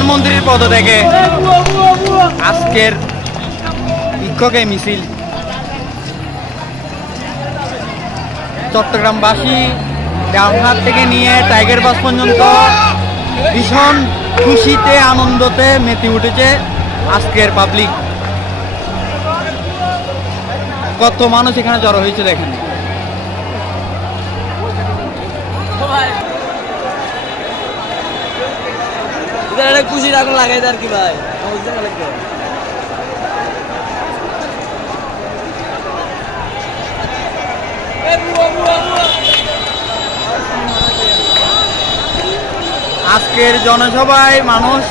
প্রধানমন্ত্রীর পদত্যাগে আজকের বিক্ষোভে মিছিল। চট্টগ্রামবাসী ডাউনহাট থেকে নিয়ে টাইগার বাস পর্যন্ত ভীষণ খুশিতে আনন্দতে মেতে উঠেছে আজকের পাবলিক। কত মানুষ এখানে জড়ো হয়েছে দেখেন। খুশির আগুন লাগাই আর কি ভাই। আজকের জনসভায় মানুষ